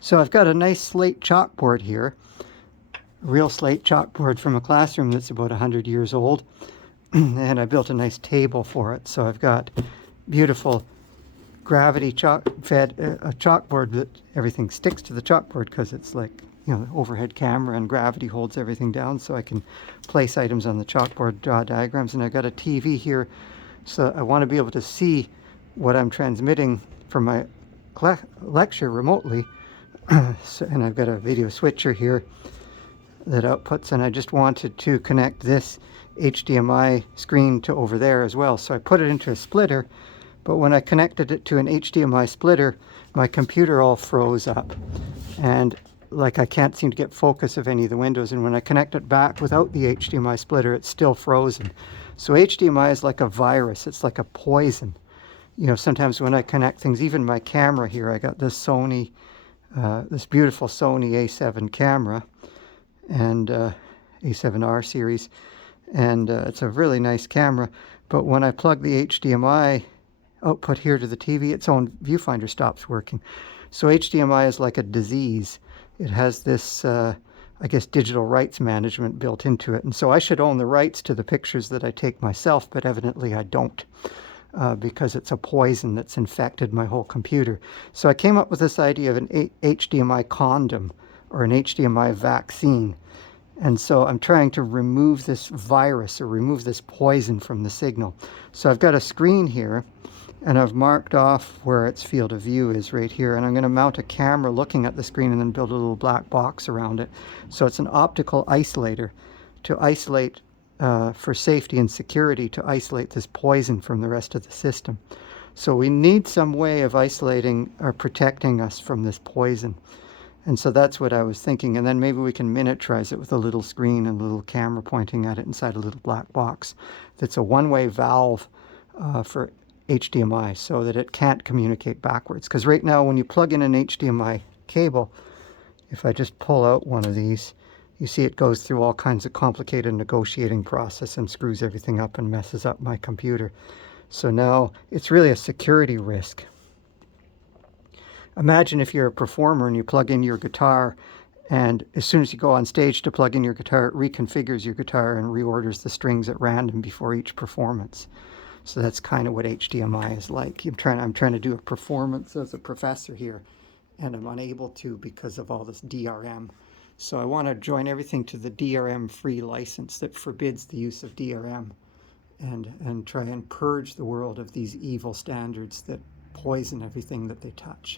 So I've got a nice slate chalkboard here, a real slate chalkboard from a classroom that's about 100 years old, and I built a nice table for it. So I've got beautiful gravity fed a chalkboard that everything sticks to the chalkboard because it's like, you know, overhead camera, and gravity holds everything down, so I can place items on the chalkboard, draw diagrams. And I've got a TV here, so I want to be able to see what I'm transmitting from my lecture remotely. And I've got a video switcher here that outputs, and I just wanted to connect this HDMI screen to over there as well. So I put it into a splitter, but when I connected it to an HDMI splitter, my computer all froze up. And like I can't seem to get focus of any of the windows, and when I connect it back without the HDMI splitter, it's still frozen. So HDMI is like a virus, it's like a poison. You know, sometimes when I connect things, even my camera here, I got this Sony, this beautiful Sony A7 camera, and A7R series, and it's a really nice camera, but when I plug the HDMI output here to the TV, its own viewfinder stops working. So HDMI is like a disease. It has this, I guess, digital rights management built into it. And so I should own the rights to the pictures that I take myself, but evidently I don't, because it's a poison that's infected my whole computer. So I came up with this idea of an HDMI condom, or an HDMI vaccine. And so I'm trying to remove this virus, or remove this poison from the signal. So I've got a screen here, and I've marked off where its field of view is right here, and I'm going to mount a camera looking at the screen and then build a little black box around it. So it's an optical isolator to isolate, for safety and security, to isolate this poison from the rest of the system. So we need some way of isolating or protecting us from this poison. And so that's what I was thinking. And then maybe we can miniaturize it with a little screen and a little camera pointing at it inside a little black box that's a one-way valve for HDMI, so that it can't communicate backwards. Because right now when you plug in an HDMI cable, if I just pull out one of these, you see it goes through all kinds of complicated negotiating process and screws everything up and messes up my computer. So now it's really a security risk. Imagine if you're a performer and you plug in your guitar, and as soon as you go on stage to plug in your guitar, it reconfigures your guitar and reorders the strings at random before each performance. So that's kind of what HDMI is like. I'm trying to do a performance as a professor here, and I'm unable to because of all this DRM. So I want to join everything to the DRM-free license that forbids the use of DRM, and try and purge the world of these evil standards that poison everything that they touch.